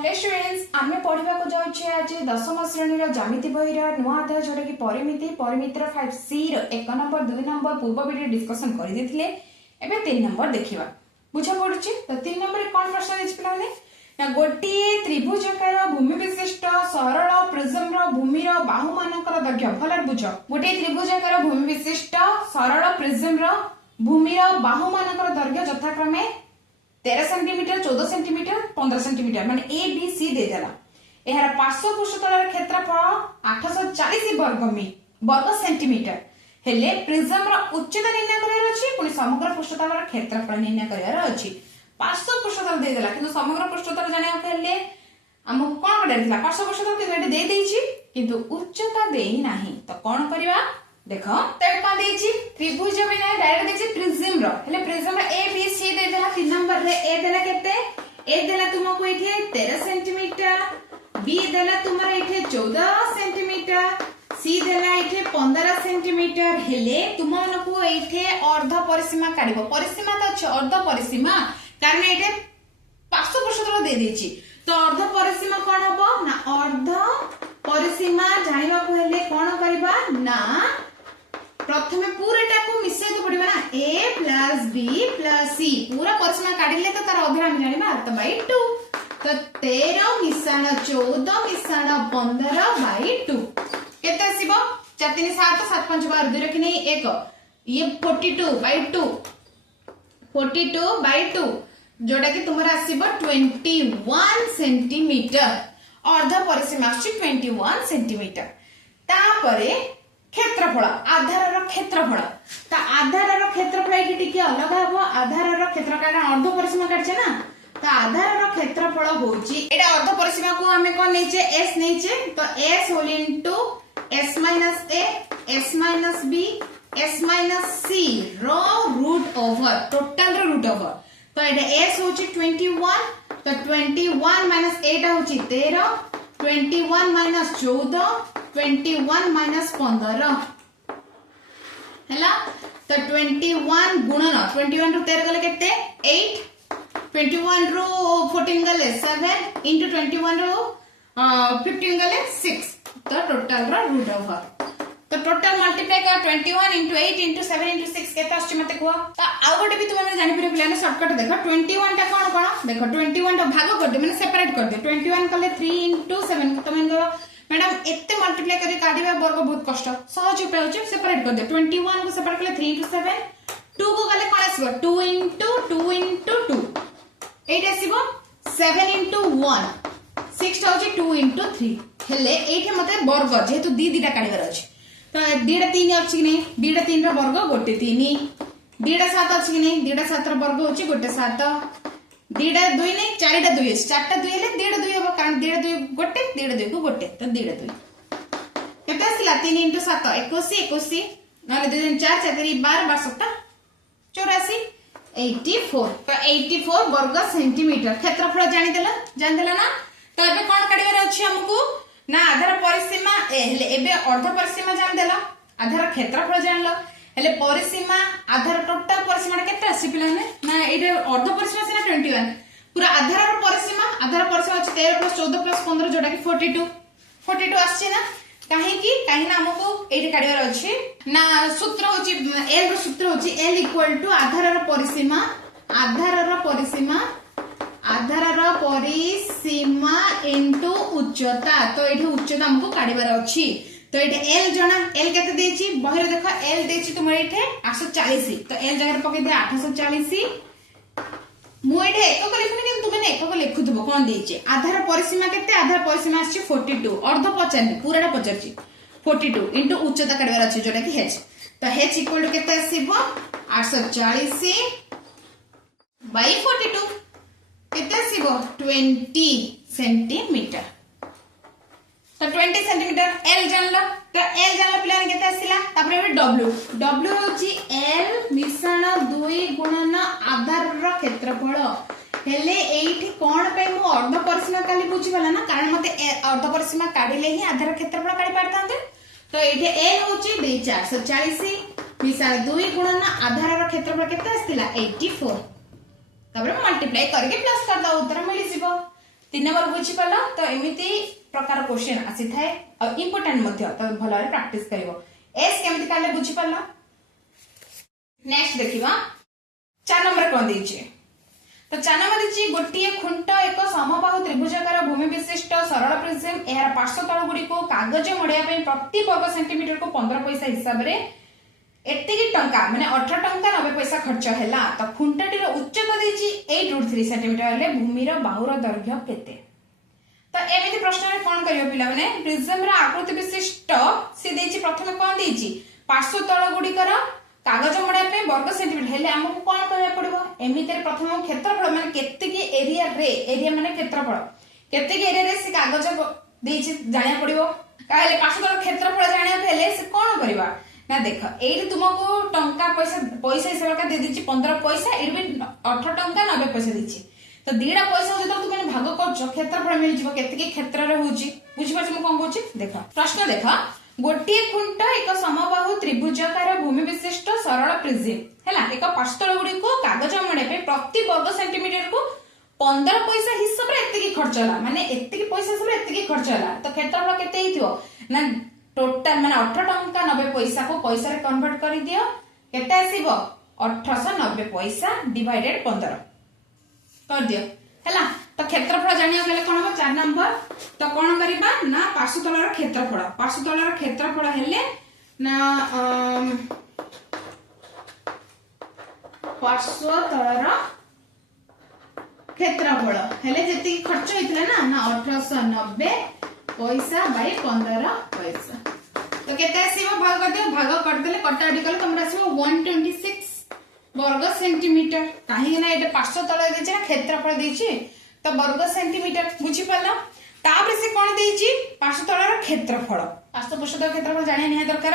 Hello students आमे पढ़ा को जाउछे आज दशम श्रेणी ज्यामिति बही नुआ अध्याय जोटा कि परिमिति परिमितिर 5C एक नंबर 2 नंबर पूर्व वीडियो डिस्कशन कर देथिले एबे 3 नंबर देखिबा बुझा पडुची तो 3 नंबर कोन प्रश्न दिस पिलाने ना गोटी त्रिभुजाकार भूमि विशिष्ट सरल प्रिज्म रो भूमि रो बाहु मानकर दैर्घ्य भलर बुझ गोटी त्रिभुजाकार भूमि विशिष्ट सरल प्रिज्म रो भूमि रो बाहु मानकर दैर्घ्य यथाक्रमे 13 सेंटीमीटर 14 सेंटीमीटर 15 सेंटीमीटर माने ए बी सी दे देला एहार पार्श्व पृष्ठतल क्षेत्रफल 840 वर्ग सेंटीमीटर हेले प्रिज्म रो उच्चता निर्णय करियर अछि पुनी समग्र पृष्ठतल क्षेत्रफल निर्णय करियर अछि पार्श्व पृष्ठतल दे देला किंतु समग्र पृष्ठतल जाने हेले हमको कोन करिथिला पार्श्व पृष्ठतल किंतु एटे दे देछि किंतु उच्चता देई नाही तो कोन करिवा देखो तब कौन देछि त्रिभुज भी नहीं डायरेक्ट देछि प्रिज्म रो हेले prism row A B C दे देला 3 नंबर रे ए देला केते ए देला तुमको एठे 13 सेंटीमीटर बी देला तुमरा एठे 14 सेंटीमीटर सी देला एठे 15 सेंटीमीटर हेले तुमनको एठे अर्ध परिसीमा काढिबो परिसीमा त छ अर्ध परिसीमा कारण एठे पार्श्व पृष्ठतल दे देछि तो अर्ध परिसीमा कोन हबो ना अर्ध परिसीमा जानिबा को हेले कोन करबा ना प्रथमे पूराटा को मिसै तो पड़िबा ना a + b + c पूरा परिसीमा काढिले तो तार अधरा हम जानिबा तो बाय 2 तो 13 मिसाण 14 मिसाण 15/2 केते आसीबो 4 3 7 7 5 12 2 रखि नै 1 ये 42/2 42/2 जोटा कि तुमरा आसीबो 21 सेंटीमीटर अर्ध परिसीमा आछि 21 सेंटीमीटर तापरे क्षेत्रफल आधार रो क्षेत्रफल ता आधार रो क्षेत्रफल एठी टिके अलग हबो आधार रो क्षेत्र कारण अर्ध परिसीमा काटछे ना ता आधार रो क्षेत्रफल होची एटा अर्ध परिसीमा को हमें कोन नेचे s नेचे तो s whole into s - a s - b s - c रो रूट ओवर टोटल रो रूट ओवर तो एटा s होची 21 तो 21 - 8 होची 13 21 - 14 21 - 15 हैला तो 21 गुणन 21 रो 13 गले केते 8 21 रो 14 गले 7 into 21 रो 15 गले 6 तो टोटल रो रूट ओवर तो टोटल मल्टीप्लाई कर 21 into 8 into 7 into 6 केते आछि मते को तो आ गोटे भी तुमे जानि पिरे प्लान शॉर्टकट देखो 21 टा कोन कोन देखो 21 टा भाग कर दे माने सेपरेट कर दे 21 कले 3 into 7 तुमे मैडम एते मल्टीप्लाई करी काढिबा वर्ग बहुत कष्ट सहज उपाय होचे सेपरेट कर दे 21 को सेपरेट करले 3 into 7 2 को गले कोन आसीबो 2 into 2 into 2 8 आसीबो 7 into 1 6 टा होचे 2 into 3 हेले एठे मते वर्ग जेहेतु दी दीटा काढिबार अछि तो दीटा 3 अछि कि नै दीटा 3 रो वर्ग गोटे 3 दीटा 7 अछि कि नै दीटा 7 रो वर्ग होची गोटे 7 दीटा 2 नै चारटा 2 अछि चारटा 2 हेले दीटा 2 होबो कारण दीटा 2 गोटे दीटा 2 को गोटे तो दीटा 2 केते आसिला 3 into 7 21 21 नले 2 4 4 12 12 7 84 84 तो 84 वर्ग सेंटीमीटर क्षेत्रफल जानि देला ना तो एबे कोन काढिबार अछि हमकु ना आधार परिसीमा हेले एबे अर्ध परिसीमा जान देला आधार क्षेत्रफल जानलो हेले परिसीमा आधार टोटल परिसीमा केते आसी पिलाने ना एबे अर्ध परिसीमा सिना 21 पूरा आधार परिसीमा अछि 13 + 14 + 15 जोटा कि 42 आछि ना काहे ना हमको एठी काढिबार अछि ना सूत्र होची l रो सूत्र होची l = आधार परिसीमा इनटू उच्चता तो एठी उच्चता हमको काढिबार अछि तो एठी l जणा l केते देछि बहिर देखो l देछि तुम एठी 840 तो l जगह पके दे 840 मु एठी एकक लिखुनी कि तुमे एकक लिखु दबो कोन देछि आधार परिसीमा केते आधार परिसीमा अछि 42 अर्ध 50 पूराटा 50 42 इनटू उच्चता काढिबार अछि जोटा कि h तो h = केते आसीबो 840 by 42 केते आसीबो 20 सेंटीमीटर तो 20 सेंटीमीटर l जानलो तो l जानलो प्लान केते आसिला तापर w होची l मिश्रण 2 गुणन आधार रो क्षेत्रफल हेले एठी कोन पे मु अर्ध परिसीमा काली बुझी वाला ना कारण मते अर्ध परिसीमा काढिले ही आधार क्षेत्रफल काढी पारतांते तो एठी l होची 440 मिश्रण 2 गुणन आधार रो क्षेत्रफल केते आसिला 84 तापर मल्टीप्लाई करके प्लस कर दो उत्तर मिली जिवो 3 नंबर बुझी पाला तो एमिति प्रकार क्वेश्चन आसी थाए और इंपोर्टेंट मध्य तो भल भाबे प्रैक्टिस करिवो एस केमिति काले बुझी पाला। नेक्स्ट देखिबा 4 नंबर कोन देछि तो 4 नंबर देछि गोटिए खुंट एक समबाहु त्रिभुजाकार भूमि विशिष्ट सरल प्रिज्म एहार पार्श्व तल गुडी को कागज मडिया पे प्रति वर्ग सेंटीमीटर को 15 पैसा हिसाब रे एतिकी टंका माने 18 टंका 90 पैसा खर्च हैला तो खुंटटीर उच्चता देछि 8√3 सेंटीमीटर हेले भूमिर बाहुर दैर्घ्य केते। तो एमिति प्रश्न रे कोन करियो पिला माने प्रिज्म रा आकृति विशिष्ट से देछि प्रथमे कोन देछि पार्श्व तल गुडी कर कागज मडा पे वर्ग सेंटीमीटर हेले हमको कोन करया पड़िबो एमिति रे प्रथम क्षेत्रफल माने केतिकी एरिया माने क्षेत्रफल केतिकी एरिया रे से कागज देछि जानिया पड़िबो काले पार्श्व तल क्षेत्रफल जानिया हेले से कोन करबा ना देख एठी तुमको टंका पैसा हिसाब का दे दीची 15 पैसा एठी भी 18 टंका 90 पैसा दीची तो दीडा पैसा जब तुम भाग कर क्षेत्रफल मिल जिवो केतिकी क्षेत्र रे होउची बुझि पाछ म कोन कहूची देख प्रश्न देख गोटिए खुंट एक समबाहु त्रिभुजाकार भूमि विशिष्ट सरल प्रिज्म हैला एक पार्श्व गुडी को कागज मडे पे प्रति वर्ग सेंटीमीटर को 15 पैसा हिसाब रे एतिकी खर्च होला माने एतिकी पैसा हिसाब रे एतिकी खर्च होला तो क्षेत्रफल केते हिथियो ना टोटल माने 18 टंका 90 पैसा को पैसा रे कन्वर्ट करि दियो केते आसीबो 1890 पैसा डिवाइडेड 15 कर दियो हैला तो क्षेत्रफल जानिया गेले कोन हो 4 नंबर तो कोन करिबा ना पार्श्व तलर क्षेत्रफल हेले ना पार्श्व तलर क्षेत्रफल हेले जति खर्च हेतला ना 1890 पैसा बाय 15 पैसा तो केते आसीबो भाग कर देले कटाडी कले तुमरा आसीबो 126 वर्ग सेंटीमीटर काहे ना एटा पार्श्व तल देछि ना क्षेत्रफल देछि तो वर्ग सेंटीमीटर बुझी पाला तापर से कोन देछि पार्श्व तलर क्षेत्रफल पार्श्व पृष्ठ क्षेत्रफल जाने नहीं दरकार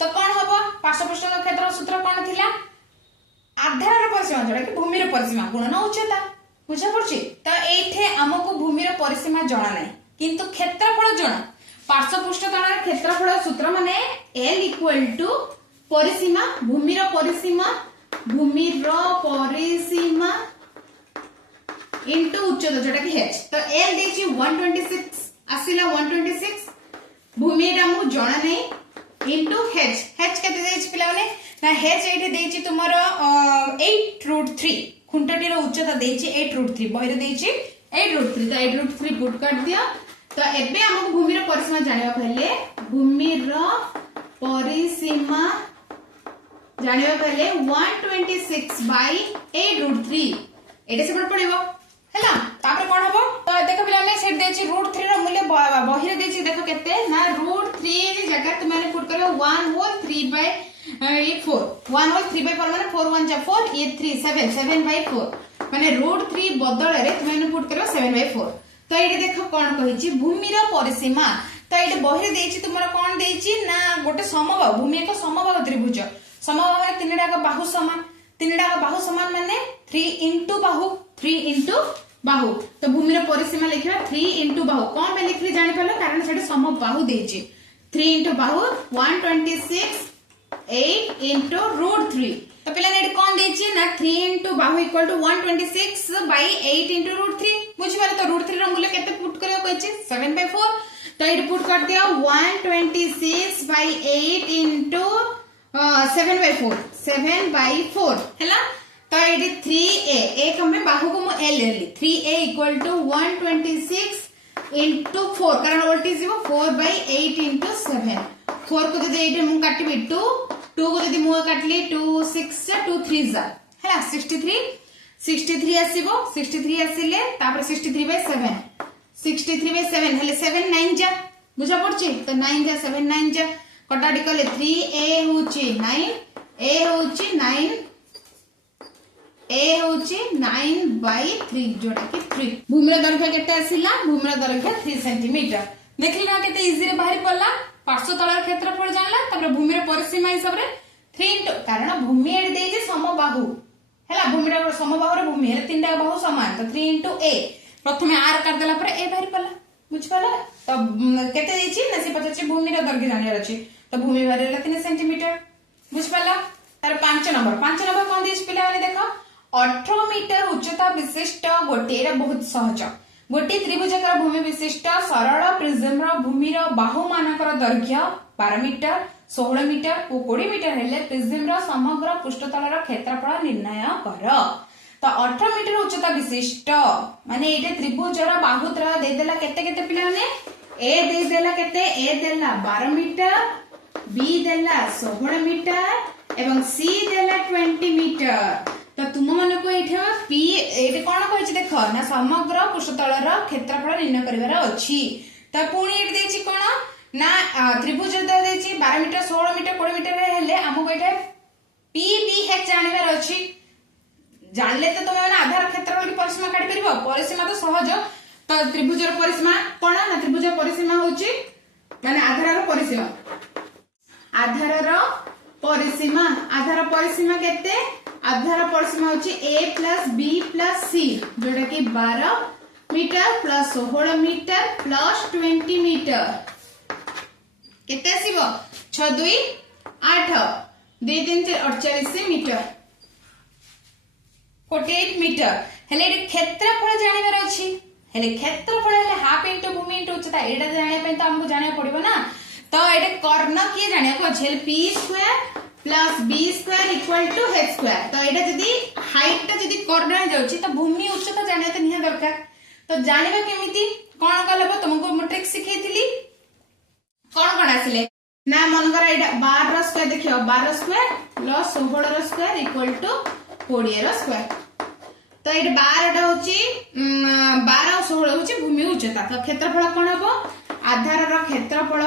तो कोन हबो पार्श्व पृष्ठ क्षेत्र सूत्र कोन थिला आधारर परिसीमा जोडा कि भूमिर परिसीमा गुणन उच्चता बुझा पड़छि तो एठे हमको भूमिर परिसीमा जणा नै किंतु क्षेत्रफल जणा पार्श्व पृष्ठ तलर क्षेत्रफल सूत्र माने L = परिसीमा भूमिर परिसीमा इनटू उच्चता जोटा कि h तो L देछि 126 आसिला 126 भूमिटा मु जणा नै इनटू h केते देछि पिला माने ना h एठी देछि तुमरो 8√3 खुंटटीर उच्चता देछि 8√3 बहिरे देछि 8√3 तो 8√3 पुट कर दियो तो एबे हमको भूमिर परिसीमा जानिबा पहले भूमिर परिसीमा जानिबा पहले 126 बाय 8√3 एटे से पड़िबो हैला तापर कोन हबो तो देखो पिला में सेट देछि √3 रो मूल्य बहिरे देछि देखो केते ना √3 री जगह तुम माने पुट करियो 1 होल 3 बाय 4 1 होल 3 बाय 4 माने 4 1 जा 4 ये 3 7 बाय 4 माने √3 बदल रे तुम माने पुट करियो 7 बाय 4 तो एटे देखो कोन कहिछि भूमिर परिसीमा तो एटे बहिरे देछि तुमरा कोन देछि ना गोटे समबाहु भूमि एक समबाहु त्रिभुज समबाहु माने तीनटा बाहु समान माने 3 into बाहु तो भूमिर परिसीमा लिखिबा 3 into बाहु कोन पे लिखली जानि पालो कारण सेठी समबाहु देछि 3 into बाहु 126 8 into √3 तो पिला नेट कोन देछि ना 3 into बाहु = 126 by 8 into √3 बुझि पाले तो √3 रो मूल्य केते पुट करियो कहछि 7/4 तो एट पुट कर दियो 126 by 8 into 7/4 हैला तो एटी 3a एक हमें बाहु को मु l लेली 3a = 126 into 4 कारण वोल्टेज जीवो 4/8 into 7 4 को जदि एटे मु काटिबी 2 को जदि मु काटली 2 6 जा 2 3 जा हैला 63 आसीबो 63 आसीले तापर 63/7 63/7 हेले 7 9 जा बुझा पड़छि तो 9 जा 7 9 जा कटाडी कले 3a होची 9 a होची 9/3 जोटा कि 3 भूमिर दैर्घ्य केते आसिला भूमिर दैर्घ्य 3 सेंटीमीटर देखली ना केते इजी रे बाहरी पड़ला पार्श्व तलर क्षेत्रफल जानला तबरे भूमिर परिसीमा हिसाब रे 3 कारण भूमि एड देजे समबाहु हैला भूमिर समबाहु रे भूमि हेले तीनटा बाहु समान तो 3 * a प्रथमे r कर देला पर a बाहरी पड़ला बुझ पाला तो केते देछि ना से पछछि भूमिर दैर्घ्य जानियार अछि तो भूमि बाहरी हला 3 सेंटीमीटर बुझ पाला तार 5 नंबर कोन देछि पिला वाले देखो 18 मीटर उच्चता विशिष्ट गोटे बहुत सहज गोटे त्रिभुजाकार भूमि विशिष्ट सरल प्रिज्म भूमि बाहु मानकर दैर्घ्य 12 मीटर 16 मीटर और 20 मीटर हेले प्रिज्म समग्र पृष्ठतल क्षेत्रफल निर्णय कर। तो 18 मीटर उच्चता विशिष्ट माने एटे त्रिभुजर बाहुत्र देदेला केते केते पिला ने ए देदेला केते ए देला 12 मीटर बी देला 16 मीटर एवं सी देला 20 मीटर। तो तुम मन को एठा पी एटे कोन कहछि देख ना समग्र पृष्ठतलर क्षेत्रफल निर्णय करिवार अछि। त पुणी एटे देछि कोन ना त्रिभुज देछि 12 मीटर 16 मीटर 20 मीटर हेले हमको एठा पी बी हे जानिवार अछि। जानले तो तुम मैंने आधार क्षेत्रफल की परिसीमा काढी परिबो। परिसीमा तो सहज। तो त्रिभुजर परिसीमा कोन ना त्रिभुजर परिसीमा होची माने आधारर परिसीमा आधार परिसीमा केते आधार परिसीमा होची a + b + c जोटा कि 12 मीटर + 16 मीटर + 20 मीटर केते आसीबो 6 2 8 2 3 4 48 मीटर 48 मीटर हेले क्षेत्रफल जानिबार अछि। हेले क्षेत्रफल हेले हाफ इंटू भूमि इंटू उच्चता एटा जानिया पे तो हमको जानिया पड़िबो ना। तो एटा कर्ण की जानिया को अछि p² + b² = h²। तो एटा जदी हाइट ता जदी कर्ण जाउछि तो भूमि उच्चता जानिया त निहा दरकार। तो जानिबा केमिति कोन कलबो तुमको मैं ट्रिक सिखैथिली कोन आसिले ना मन कर एटा 12² देखियो 12² + 16² = 20²। तो ये 12 होची 12 और 16 होची भूमि उच्चता। तो क्षेत्रफल कोन हबो आधार क्षेत्रफल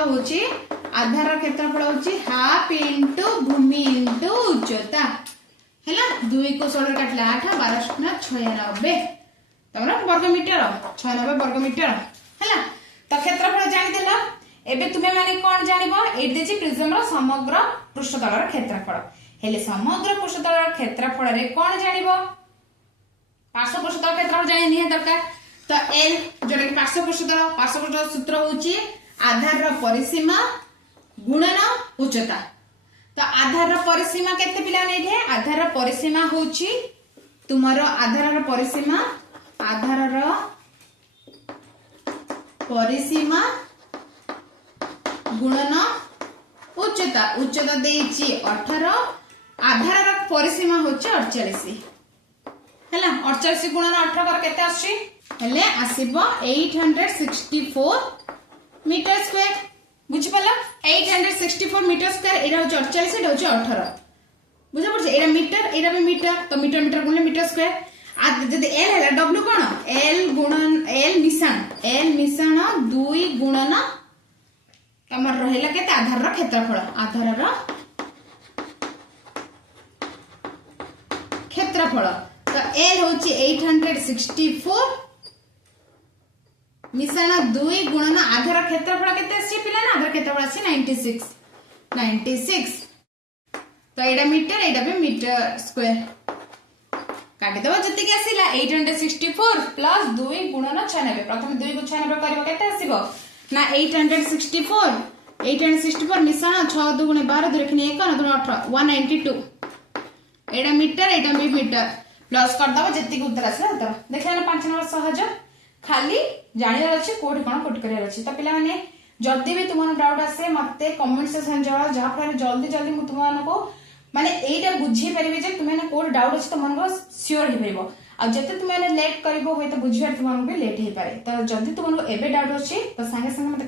होची हाफ इंटू भूमि इंटू उच्चता हैला 2 को 16 काटला 8 12 ना 96 तमरा वर्ग मीटर 96 वर्ग मीटर हैला। तो क्षेत्रफल जानि देला। एबे तुमे माने कोन जानिबो एट देछि प्रिज्मर समग्र पृष्ठतलर क्षेत्रफल हेले समग्र पृष्ठतलर क्षेत्रफल रे कोन जानिबो पार्श्व पृष्ठतल क्षेत्रफल जानि निहे दरकार। तो l जोटा कि पार्श्व पृष्ठतल सूत्र होची आधार परिसीमा गुणन उच्चता। तो आधार परिसीमा केते पिला नेठे आधार परिसीमा होची तुमरो आधार परिसीमा गुणन उच्चता देछि 18 आधार परिसीमा होची 48 हैला 48 गुणन 18 कर केते आछि हेले आसीबो 864 मीटर स्क्वायर। बुझि पला 864 मीटर स्क्वायर एरा होची 48 एटा होची 18 बुझा पड़छ। एरा मीटर एरा भी मीटर तो मीटर मीटर गुणले मीटर स्क्वायर आ जदी l हैला w कोन l गुणन l मिश्रण 2 गुणन तमर रहिला केते आधार क्षेत्रफल तो l होची 864 मिश्रण 2 गुणन आधार क्षेत्रफल केते आसी पिला ना आधार क्षेत्रफल आसी 96 तो एडा मीटर एडा भी मीटर स्क्वायर काटी दबा जति के आसीला 864 प्लस 2 गुणन 96 प्रथम 2 को 96 करबो केते आसीबो ना 864 मिश्रण 6 2 गुणे 12 2 रखने 1 ना 18 192 एडा मीटर एडा भी मीटर प्लस कर दबा जति के उत्तर आसीला तो देखला 5 नंबर सहज खाली जानियार अछि कोड कोन कोड करियार अछि। तो पिला माने जल्दी भी तुमन डाउट आसे मते कमेंट सेक्शन जरा जहा पर जल्दी मु तुमन को माने एटा बुझी परिबे जे तुमने कोड डाउट अछि तो मन को श्योर हे परिबो आ जते तुमने लेट करबो होय तो बुझियार तुमन भी लेट हे पारे। तो जल्दी तुमन को एबे डाउट अछि तो संगे संगे